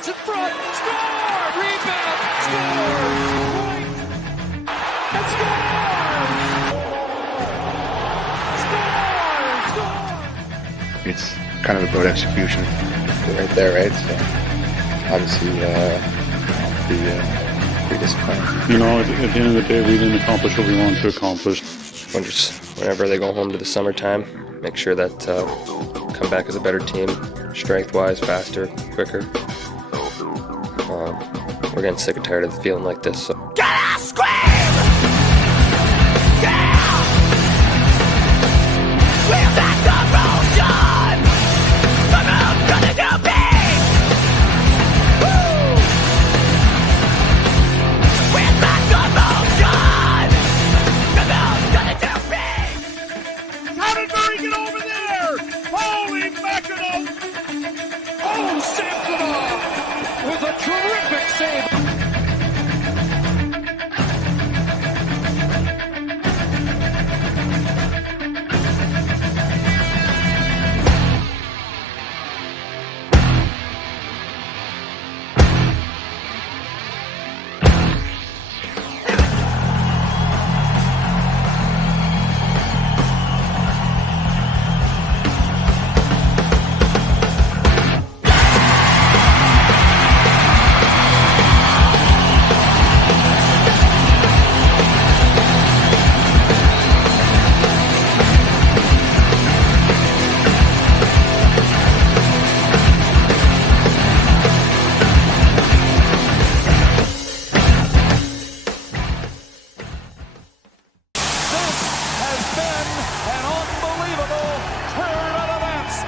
gets in front, score, rebound, score, point, and score. It's kind of about execution right there, right? So obviously, pretty disappointing. You know, at the end of the day, we didn't accomplish what we wanted to accomplish. Whenever they go home to the summertime, make sure that come back as a better team, strength-wise, faster, quicker. We're getting sick and tired of feeling like this. So.